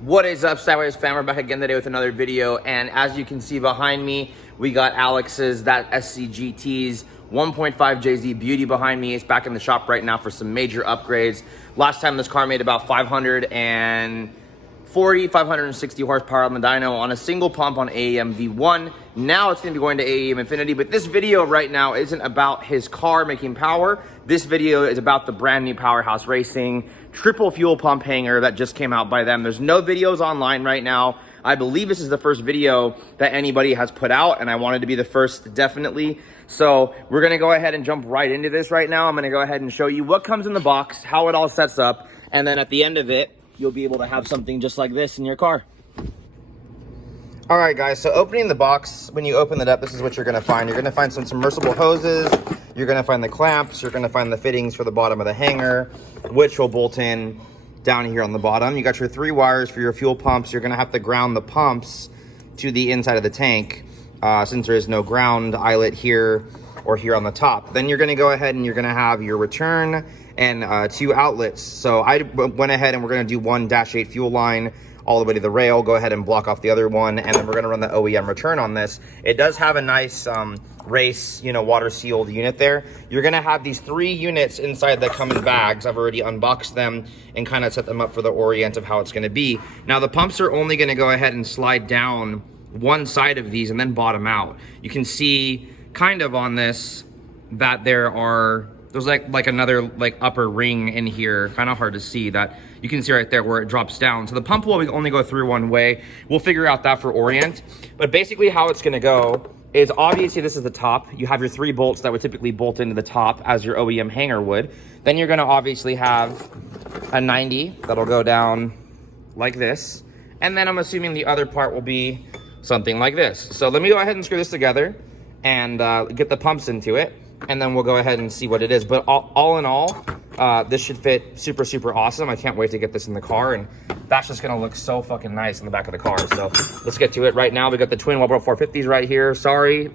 What is up, Sideways fam? We're back again today with another video, and as you can see behind me, we got Alex's, that SCGT's 1.5 JZ Beauty behind me. It's back in the shop right now for some major upgrades. Last time this car made about 560 horsepower on the dyno on a single pump on AEM V1. Now it's going to be going to AEM Infinity, but this video right now isn't about his car making power. This video is about the brand new Power HOuse Racing Triple Fuel pump hanger that just came out by them. There's no videos online right now. I believe this is the first video that anybody has put out, and I wanted to be the first, definitely. So we're going to go ahead and jump right into this right now. I'm going to go ahead and show you what comes in the box, how it all sets up, and then at the end of it, you'll be able to have something just like this in your car. All right, guys, so opening the box, when you open it up, this is what you're gonna find. You're gonna find some submersible hoses, you're gonna find the clamps, you're gonna find the fittings for the bottom of the hanger, which will bolt in down here on the bottom. You got your 3 wires for your fuel pumps. You're gonna have to ground the pumps to the inside of the tank since there is no ground eyelet here or here on the top. Then you're gonna go ahead and you're gonna have your return and 2 outlets. So I went ahead and we're gonna do 1-8 fuel line all the way to the rail. Go ahead and block off the other one, and then we're gonna run the OEM return on this. It does have a nice race, water sealed unit there. You're gonna have these 3 units inside that come in bags. I've already unboxed them and kind of set them up for the orient of how it's gonna be. Now the pumps are only gonna go ahead and slide down one side of these and then bottom out. You can see kind of on this that there's like another upper ring in here, kind of hard to see, that you can see right there where it drops down. So the pump will only go through one way. We'll figure out that for orient. But basically how it's gonna go is, obviously this is the top. You have your 3 bolts that would typically bolt into the top as your OEM hanger would. Then you're gonna obviously have a 90 that'll go down like this. And then I'm assuming the other part will be something like this. So let me go ahead and screw this together and get the pumps into it, and then we'll go ahead and see what it is. But all in all, this should fit super, super awesome. I can't wait to get this in the car, and that's just gonna look so fucking nice in the back of the car. So let's get to it right now. We got the twin Wellbro 450s right here. Sorry,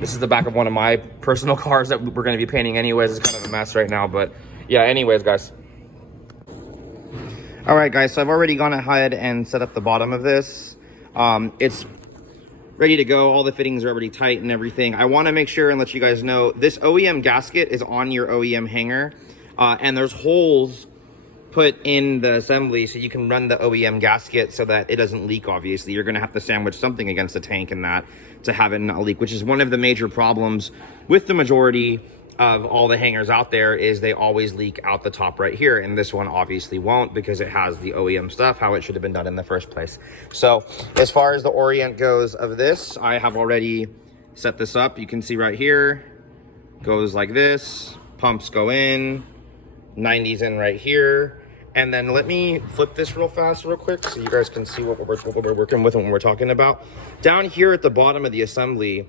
this is the back of one of my personal cars that we're gonna be painting anyways. It's kind of a mess right now, but yeah, anyways, guys. All right, guys, so I've already gone ahead and set up the bottom of this. It's ready to go. All the fittings are already tight and everything. I want to make sure and let you guys know this OEM gasket is on your OEM hanger, and there's holes put in the assembly so you can run the OEM gasket so that it doesn't leak. Obviously you're going to have to sandwich something against the tank and that to have it not leak, which is one of the major problems with the majority of all the hangers out there, is they always leak out the top right here, and this one obviously won't because it has the OEM stuff how it should have been done in the first place. So as far as the orient goes of this, I have already set this up. You can see right here goes like this, pumps go in, 90s in right here, and then let me flip this real fast real quick so you guys can see what we're working with and what we're talking about. Down here at the bottom of the assembly,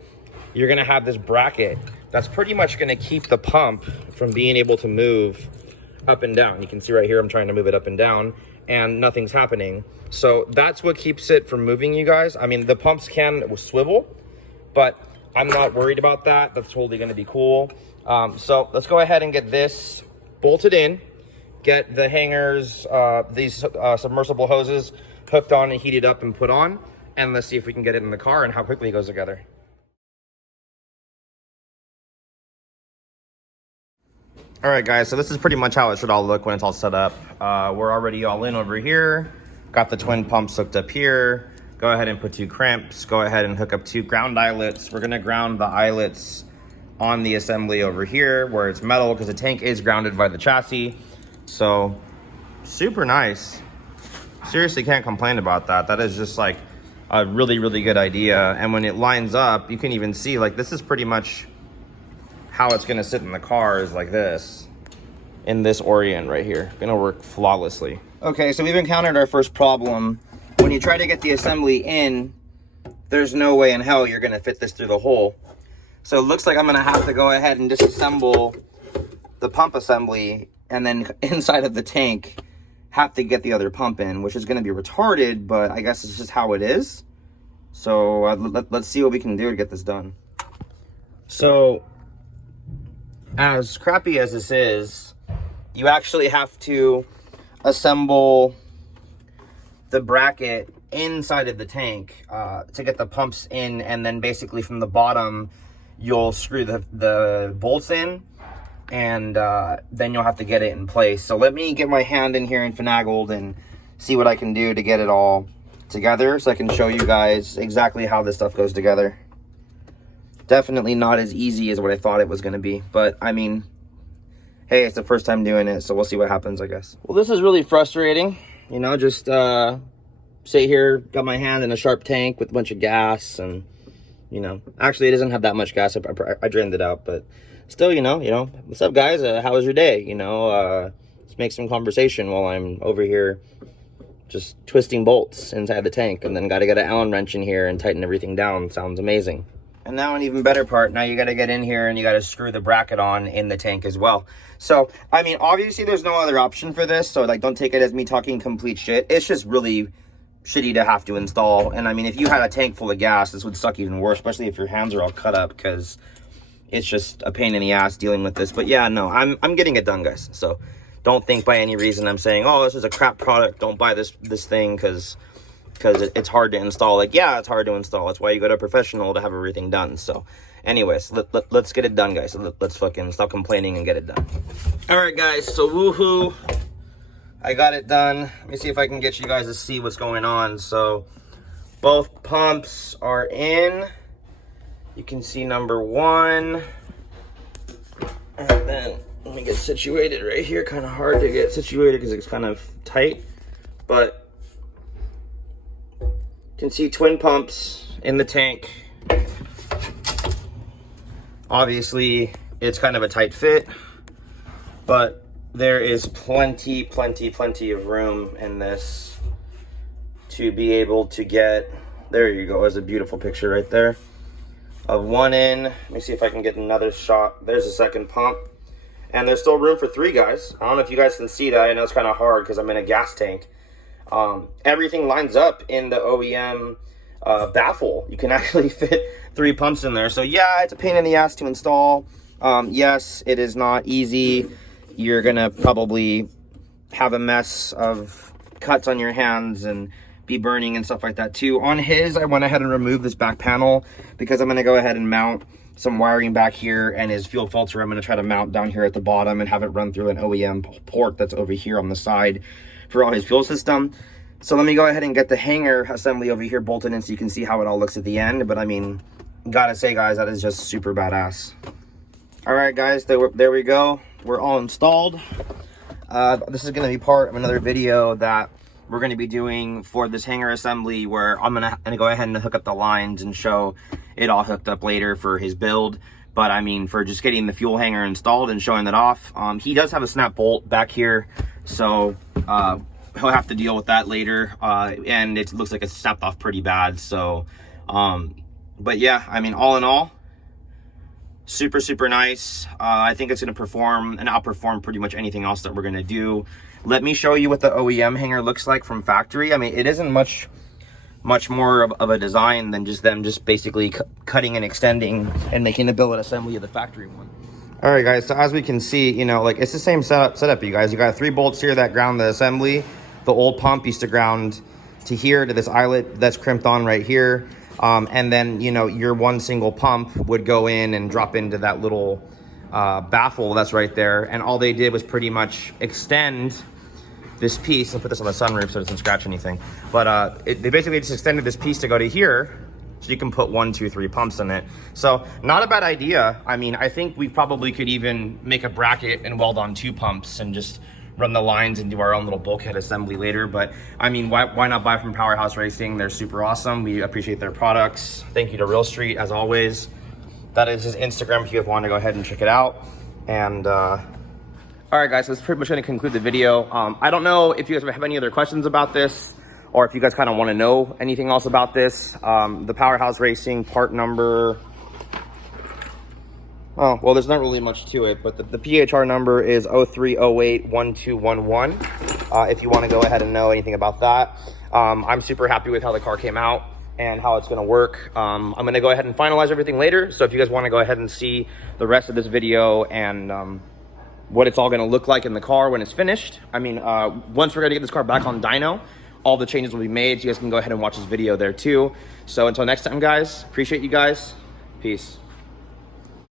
you're gonna have this bracket that's pretty much gonna keep the pump from being able to move up and down. You can see right here, I'm trying to move it up and down and nothing's happening. So that's what keeps it from moving, you guys. I mean, the pumps can swivel, but I'm not worried about that. That's totally gonna be cool. So let's go ahead and get this bolted in, get the hangers, these submersible hoses hooked on and heated up and put on, and let's see if we can get it in the car and how quickly it goes together. All right, guys, so this is pretty much how it should all look when it's all set up. We're already all in over here. Got the twin pumps hooked up here. Go ahead and put 2 crimps. Go ahead and hook up 2 ground eyelets. We're gonna ground the eyelets on the assembly over here where it's metal, because the tank is grounded by the chassis. So super nice. Seriously, can't complain about that. That is just like a really, really good idea. And when it lines up, you can even see, like, this is pretty much how it's gonna sit in the car, is like this, in this orient right here. Gonna work flawlessly. Okay, so we've encountered our first problem. When you try to get the assembly in, there's no way in hell you're gonna fit this through the hole. So it looks like I'm gonna have to go ahead and disassemble the pump assembly, and then inside of the tank have to get the other pump in, which is gonna be retarded, but I guess it's just how it is. So let's see what we can do to get this done. So as crappy as this is, you actually have to assemble the bracket inside of the tank to get the pumps in, and then basically from the bottom you'll screw the bolts in, and then you'll have to get it in place. So let me get my hand in here and finagled and see what I can do to get it all together, so I can show you guys exactly how this stuff goes together. Definitely not as easy as what I thought it was going to be, but I mean, hey, it's the first time doing it, so we'll see what happens, I guess. Well, this is really frustrating, you know, just sit here, got my hand in a sharp tank with a bunch of gas, and, you know, actually it doesn't have that much gas. I drained it out, but still, you know, what's up, guys? How was your day? You know, let's make some conversation while I'm over here just twisting bolts inside the tank, and then got to get an Allen wrench in here and tighten everything down. Sounds amazing. And now an even better part, now you got to get in here and you got to screw the bracket on in the tank as well. So, I mean, obviously there's no other option for this, so like, don't take it as me talking complete shit. It's just really shitty to have to install. And I mean, if you had a tank full of gas, this would suck even worse, especially if your hands are all cut up, because it's just a pain in the ass dealing with this. But yeah, no, I'm getting it done, guys. So don't think by any reason I'm saying, oh, this is a crap product, don't buy this thing because it's hard to install. Like, yeah, it's hard to install. That's why you go to a professional to have everything done. So anyways, let's get it done, guys. Let's fucking stop complaining and get it done. All right, guys, so woohoo, I got it done. Let me see if I can get you guys to see what's going on. So both pumps are in. You can see number one, and then let me get situated right here. Kind of hard to get situated because it's kind of tight, but you can see twin pumps in the tank. Obviously, it's kind of a tight fit, but there is plenty of room in this to be able to get, there you go, there's a beautiful picture right there of one in. Let me see if I can get another shot. There's a second pump, and there's still room for three, guys. I don't know if you guys can see that. I know it's kind of hard because I'm in a gas tank. Everything lines up in the OEM baffle. You can actually fit three pumps in there. So yeah, it's a pain in the ass to install. Yes, it is not easy. You're gonna probably have a mess of cuts on your hands and be burning and stuff like that too. On his, I went ahead and removed this back panel because I'm gonna go ahead and mount some wiring back here, and his fuel filter I'm gonna try to mount down here at the bottom and have it run through an OEM port that's over here on the side for all his fuel system. So let me go ahead and get the hanger assembly over here bolted in so you can see how it all looks at the end. But I mean, gotta say, guys, that is just super badass. All right, guys, there we go. We're all installed. This is gonna be part of another video that we're gonna be doing for this hanger assembly, where I'm gonna go ahead and hook up the lines and show it all hooked up later for his build. But I mean, for just getting the fuel hanger installed and showing that off, he does have a snap bolt back here, so he'll have to deal with that later, and it looks like it's snapped off pretty bad. So but yeah, I mean, all in all, super nice. I think it's going to perform and outperform pretty much anything else that we're going to do. Let me show you what the OEM hanger looks like from factory. I mean, it isn't much more of a design than just them basically cutting and extending and making the billet assembly of the factory one. All right, guys, so as we can see, you know, like, it's the same setup, you guys. You got 3 bolts here that ground the assembly. The old pump used to ground to here, to this eyelet that's crimped on right here. And then, you know, your one single pump would go in and drop into that little baffle that's right there. And all they did was pretty much extend this piece. I'll put this on the sunroof so it doesn't scratch anything. But they basically just extended this piece to go to here, so you can put 1, 2, 3 pumps in it. So not a bad idea. I mean, I think we probably could even make a bracket and weld on 2 pumps and just run the lines and do our own little bulkhead assembly later. But I mean, why not buy from Power House Racing? They're super awesome. We appreciate their products. Thank you to Real Street, as always. That is his Instagram if you want to go ahead and check it out. And all right, guys, so that's pretty much going to conclude the video. I don't know if you guys have any other questions about this, or if you guys kind of want to know anything else about this. The Power House Racing part number, oh, well, there's not really much to it, but the PHR number is 03081211. If you want to go ahead and know anything about that. I'm super happy with how the car came out and how it's going to work. I'm going to go ahead and finalize everything later. So if you guys want to go ahead and see the rest of this video and what it's all going to look like in the car when it's finished. I mean, once we're going to get this car back on dyno, all the changes will be made. So you guys can go ahead and watch this video there too. So until next time, guys, appreciate you guys. Peace.